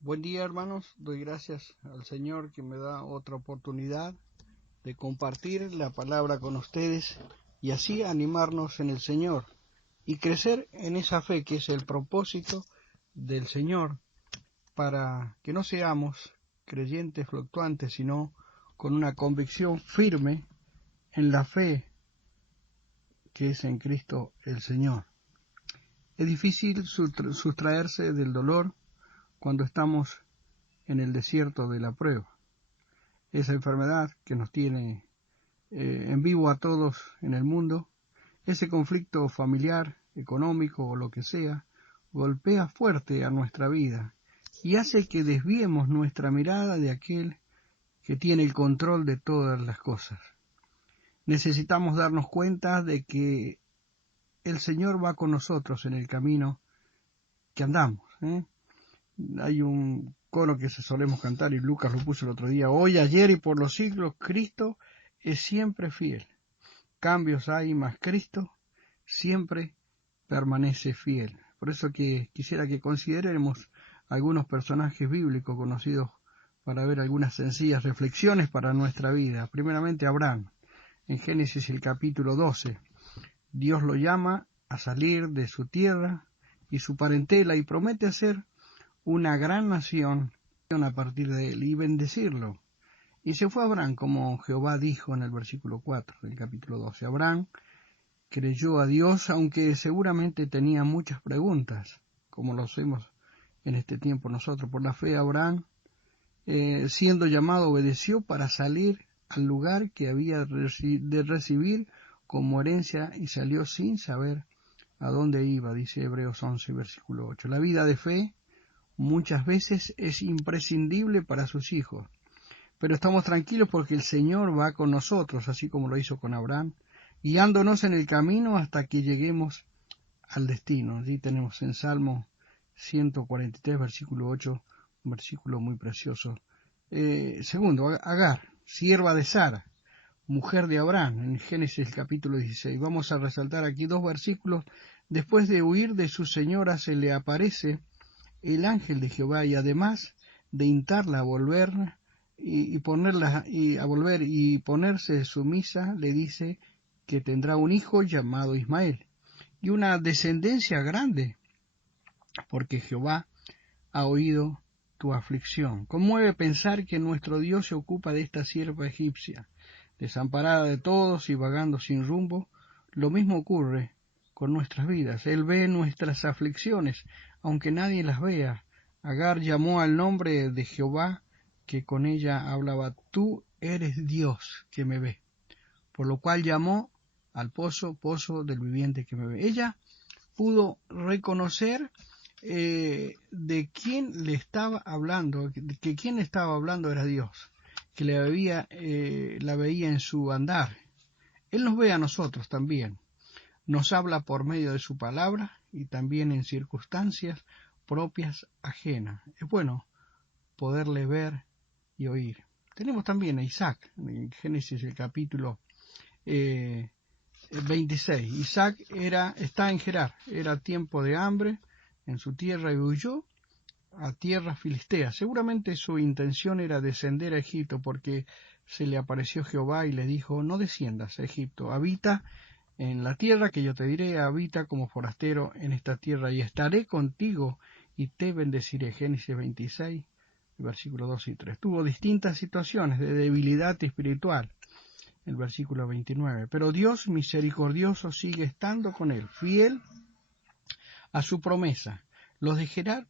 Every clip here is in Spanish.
Buen día, hermanos. Doy gracias al Señor que me da otra oportunidad de compartir la palabra con ustedes y así animarnos en el Señor y crecer en esa fe que es el propósito del Señor, para que no seamos creyentes fluctuantes, sino con una convicción firme en la fe que es en Cristo el Señor. Es difícil sustraerse del dolor cuando estamos en el desierto de la prueba. Esa enfermedad que nos tiene en vivo a todos en el mundo, ese conflicto familiar, económico o lo que sea, golpea fuerte a nuestra vida y hace que desviemos nuestra mirada de aquel que tiene el control de todas las cosas. Necesitamos darnos cuenta de que el Señor va con nosotros en el camino que andamos. Hay un coro que solemos cantar y Lucas lo puso el otro día: hoy, ayer y por los siglos, Cristo es siempre fiel. Cambios hay, mas Cristo siempre permanece fiel. Por eso que quisiera que consideremos algunos personajes bíblicos conocidos para ver algunas sencillas reflexiones para nuestra vida. Primeramente Abraham. En Génesis el capítulo 12, Dios lo llama a salir de su tierra y su parentela y promete hacer una gran nación a partir de él y bendecirlo. Y se fue Abraham como Jehová dijo en el versículo 4 del capítulo 12. Abraham creyó a Dios, aunque seguramente tenía muchas preguntas, como lo hacemos en este tiempo nosotros. Por la fe Abraham, siendo llamado, obedeció para salir al lugar que había de recibir como herencia y salió sin saber a dónde iba, dice Hebreos 11, versículo 8. La vida de fe muchas veces es imprescindible para sus hijos, pero estamos tranquilos porque el Señor va con nosotros, así como lo hizo con Abraham, guiándonos en el camino hasta que lleguemos al destino. Allí tenemos en Salmo 143, versículo 8, un versículo muy precioso. Segundo, Agar, sierva de Sara, mujer de Abraham, en Génesis capítulo 16. Vamos a resaltar aquí dos versículos. Después de huir de su señora, se le aparece el ángel de Jehová y además de instarla a volver y ponerse sumisa, le dice que tendrá un hijo llamado Ismael y una descendencia grande, porque Jehová ha oído tu aflicción. Conmueve pensar que nuestro Dios se ocupa de esta sierva egipcia, desamparada de todos y vagando sin rumbo. Lo mismo ocurre con nuestras vidas. Él ve nuestras aflicciones, aunque nadie las vea. Agar llamó al nombre de Jehová, que con ella hablaba: tú eres Dios que me ve. Por lo cual llamó al pozo, pozo del viviente que me ve. Ella pudo reconocer de quién le estaba hablando, que quien estaba hablando era Dios, que la veía en su andar. Él nos ve a nosotros también, nos habla por medio de su palabra y también en circunstancias propias ajenas. Es bueno poderle ver y oír. Tenemos también a Isaac, en Génesis el capítulo 26. Isaac está en Gerar, era tiempo de hambre en su tierra y huyó a tierra filistea. Seguramente su intención era descender a Egipto, porque se le apareció Jehová y le dijo: no desciendas a Egipto, habita en la tierra que yo te diré, habita como forastero en esta tierra y estaré contigo y te bendeciré. Génesis 26, versículos 2 y 3. Tuvo distintas situaciones de debilidad espiritual, el versículo 29. Pero Dios misericordioso sigue estando con él, fiel a su promesa. Los de Gerar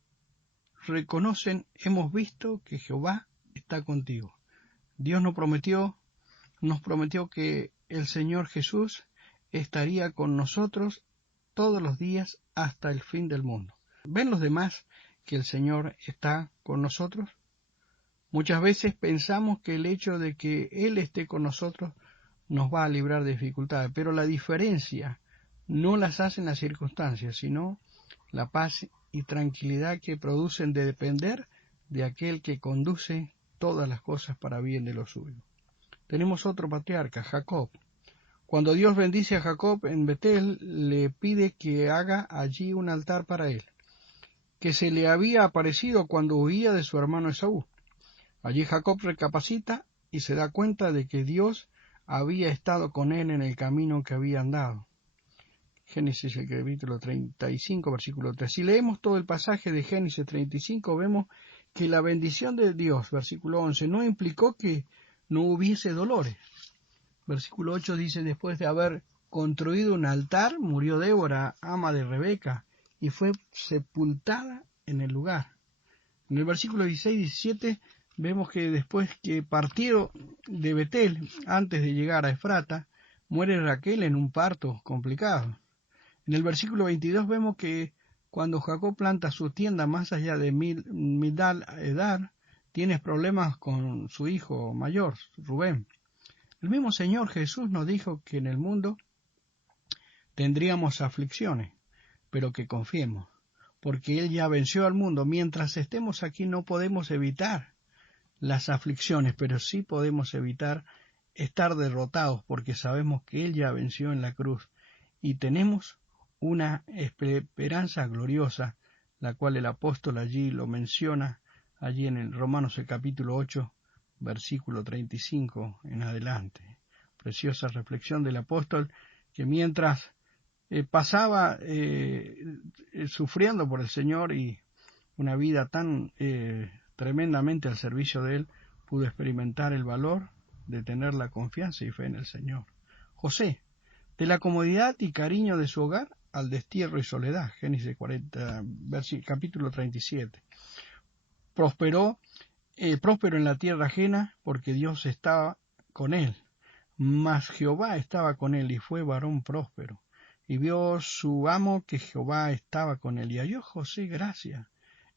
reconocen: hemos visto que Jehová está contigo. Dios nos prometió que el Señor Jesús estaría con nosotros todos los días hasta el fin del mundo. ¿Ven los demás que el Señor está con nosotros? Muchas veces pensamos que el hecho de que Él esté con nosotros nos va a librar de dificultades, pero la diferencia no las hacen las circunstancias, sino la paz y tranquilidad que producen de depender de aquel que conduce todas las cosas para bien de los suyos. Tenemos otro patriarca, Jacob. Cuando Dios bendice a Jacob en Betel, le pide que haga allí un altar para él. que se le había aparecido cuando huía de su hermano Esaú. Allí Jacob recapacita y se da cuenta de que Dios había estado con él en el camino que había andado. Génesis, el capítulo 35, versículo 3. Si leemos todo el pasaje de Génesis 35, vemos que la bendición de Dios, versículo 11, no implicó que no hubiese dolores. Versículo 8 dice, después de haber construido un altar, murió Débora, ama de Rebeca, y fue sepultada en el lugar. En el versículo 16 y 17 vemos que después que partieron de Betel, antes de llegar a Efrata, muere Raquel en un parto complicado. En el versículo 22 vemos que cuando Jacob planta su tienda más allá de Migdal Edar, tiene problemas con su hijo mayor, Rubén. El mismo Señor Jesús nos dijo que en el mundo tendríamos aflicciones, pero que confiemos, porque Él ya venció al mundo. Mientras estemos aquí no podemos evitar las aflicciones, pero sí podemos evitar estar derrotados, porque sabemos que Él ya venció en la cruz y tenemos una esperanza gloriosa, la cual el apóstol allí lo menciona, allí en el Romanos el capítulo 8, versículo 35 en adelante. Preciosa reflexión del apóstol que mientras pasaba sufriendo por el Señor y una vida tan tremendamente al servicio de Él, pudo experimentar el valor de tener la confianza y fe en el Señor. José, de la comodidad y cariño de su hogar al destierro y soledad. Génesis 40, capítulo 37. Próspero en la tierra ajena porque Dios estaba con él. Mas Jehová estaba con él y fue varón próspero. Y vio su amo que Jehová estaba con él. Y halló José gracia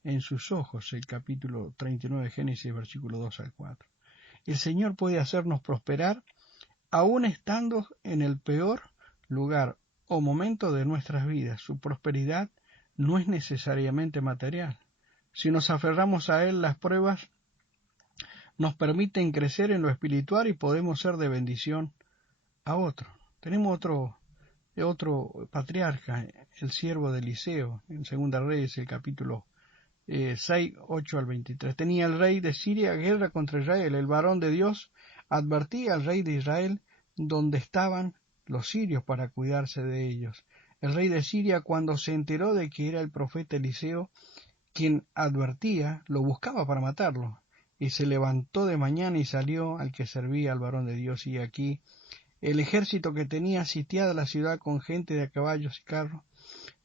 en sus ojos. El capítulo 39 de Génesis, versículo 2 al 4. El Señor puede hacernos prosperar aún estando en el peor lugar o momento de nuestras vidas. Su prosperidad no es necesariamente material. Si nos aferramos a Él, las pruebas nos permiten crecer en lo espiritual y podemos ser de bendición a otros. Tenemos otro patriarca, el siervo de Eliseo, en Segunda Reyes, el capítulo 6, 8 al 23. Tenía el rey de Siria guerra contra Israel. El varón de Dios advertía al rey de Israel dónde estaban los sirios para cuidarse de ellos. El rey de Siria, cuando se enteró de que era el profeta Eliseo quien advertía, lo buscaba para matarlo, y se levantó de mañana y salió al que servía al varón de Dios. Y aquí el ejército que tenía sitiada la ciudad con gente de a caballos y carros.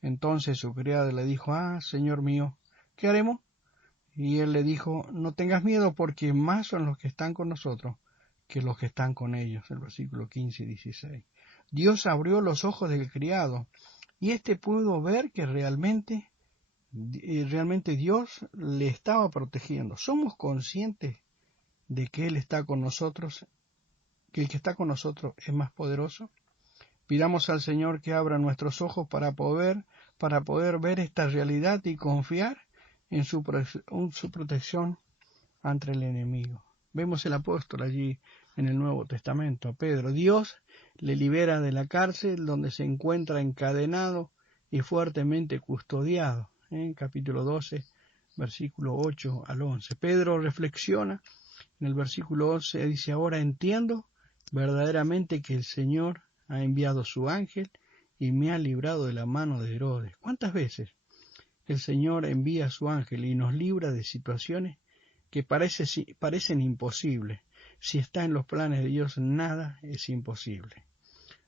Entonces su criada le dijo, señor mío, ¿qué haremos? Y él le dijo, no tengas miedo, porque más son los que están con nosotros que los que están con ellos. El versículo 15 y 16. Dios abrió los ojos del criado, y éste pudo ver que realmente Dios le estaba protegiendo. ¿Somos conscientes de que Él está con nosotros, que el que está con nosotros es más poderoso? Pidamos al Señor que abra nuestros ojos para poder ver esta realidad y confiar en su protección ante el enemigo. Vemos el apóstol allí en el Nuevo Testamento, a Pedro. Dios le libera de la cárcel donde se encuentra encadenado y fuertemente custodiado. En capítulo 12, versículo 8 al 11. Pedro reflexiona en el versículo 11, dice, ahora entiendo verdaderamente que el Señor ha enviado su ángel y me ha librado de la mano de Herodes. ¿Cuántas veces el Señor envía a su ángel y nos libra de situaciones que parecen imposibles? Si está en los planes de Dios, nada es imposible.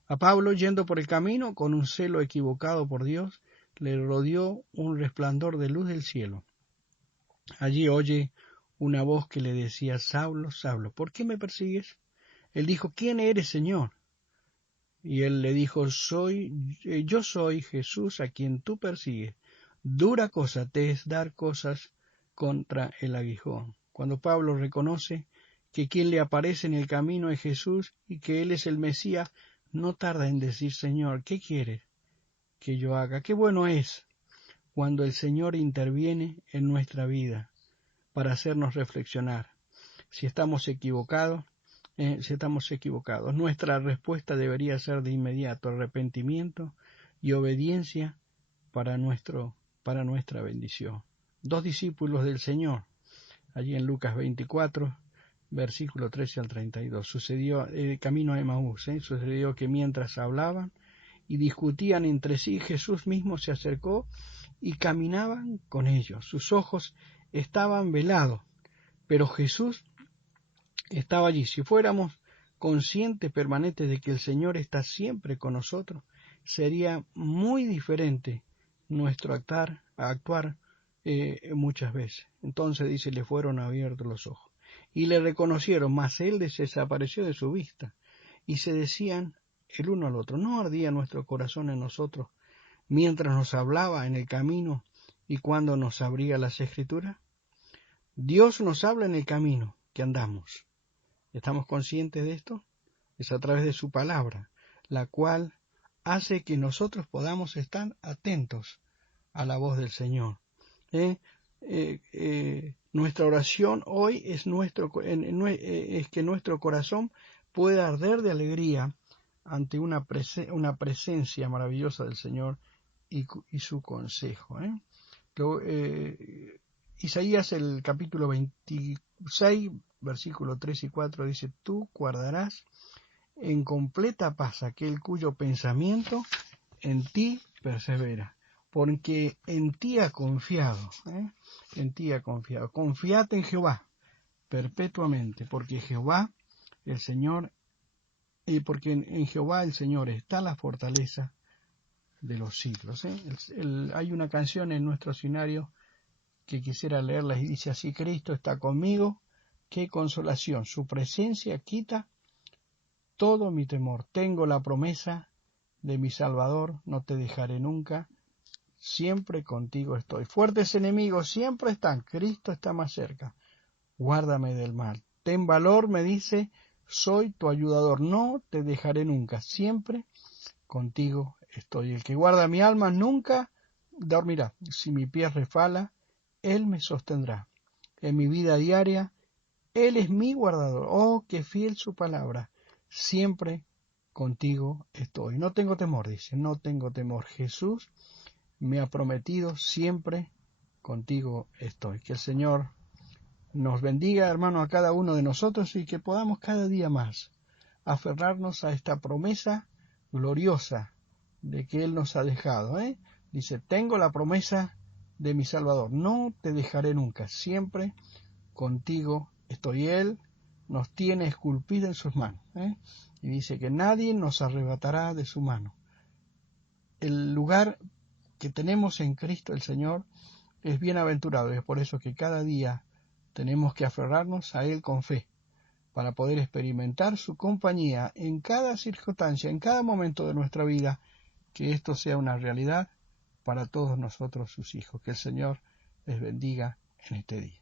A Pablo, yendo por el camino con un celo equivocado por Dios, le rodeó un resplandor de luz del cielo. Allí oye una voz que le decía, Saulo, Saulo, ¿por qué me persigues? Él dijo, ¿quién eres, Señor? Y él le dijo, yo soy Jesús a quien tú persigues. Dura cosa te es dar cosas contra el aguijón. Cuando Pablo reconoce que quien le aparece en el camino es Jesús y que él es el Mesías, no tarda en decir, Señor, ¿qué quieres que yo haga? Qué bueno es cuando el Señor interviene en nuestra vida para hacernos reflexionar. Si estamos equivocados, nuestra respuesta debería ser de inmediato arrepentimiento y obediencia para para nuestra bendición. 2 discípulos del Señor, allí en Lucas 24, versículo 13 al 32. Sucedió, camino a Emaús, sucedió que mientras hablaban y discutían entre sí, Jesús mismo se acercó y caminaban con ellos. Sus ojos estaban velados, pero Jesús estaba allí. Si fuéramos conscientes permanentes de que el Señor está siempre con nosotros, sería muy diferente nuestro actuar muchas veces. Entonces dice, le fueron abiertos los ojos y le reconocieron, mas él desapareció de su vista, y se decían el uno al otro, ¿no ardía nuestro corazón en nosotros mientras nos hablaba en el camino y cuando nos abría las Escrituras? Dios nos habla en el camino que andamos. ¿Estamos conscientes de esto? Es a través de su palabra, la cual hace que nosotros podamos estar atentos a la voz del Señor. Nuestra oración hoy es que nuestro corazón pueda arder de alegría ante una presencia maravillosa del Señor y su consejo. Isaías, el capítulo 26, versículo 3 y 4, dice, tú guardarás en completa paz aquel cuyo pensamiento en ti persevera, porque en ti ha confiado, en ti ha confiado. Confiad en Jehová perpetuamente, porque Jehová, el Señor, porque en Jehová el Señor está la fortaleza de los siglos. Hay una canción en nuestro escenario que quisiera leerla y dice así: Cristo está conmigo, qué consolación, su presencia quita todo mi temor. Tengo la promesa de mi Salvador, no te dejaré nunca, siempre contigo estoy. Fuertes enemigos siempre están, Cristo está más cerca, guárdame del mal. Ten valor, me dice, soy tu ayudador, no te dejaré nunca, siempre contigo estoy. El que guarda mi alma nunca dormirá. Si mi pie resbala, Él me sostendrá. En mi vida diaria, Él es mi guardador. Oh, qué fiel su palabra. Siempre contigo estoy. No tengo temor, dice, no tengo temor. Jesús me ha prometido, siempre contigo estoy. Que el Señor nos bendiga, hermano, a cada uno de nosotros y que podamos cada día más aferrarnos a esta promesa gloriosa de que Él nos ha dejado. Dice, tengo la promesa de mi Salvador, no te dejaré nunca, siempre contigo estoy. Él nos tiene esculpida en sus manos, y dice que nadie nos arrebatará de su mano. El lugar que tenemos en Cristo el Señor es bienaventurado, y es por eso que cada día tenemos que aferrarnos a Él con fe, para poder experimentar su compañía en cada circunstancia, en cada momento de nuestra vida, que esto sea una realidad para todos nosotros sus hijos. Que el Señor les bendiga en este día.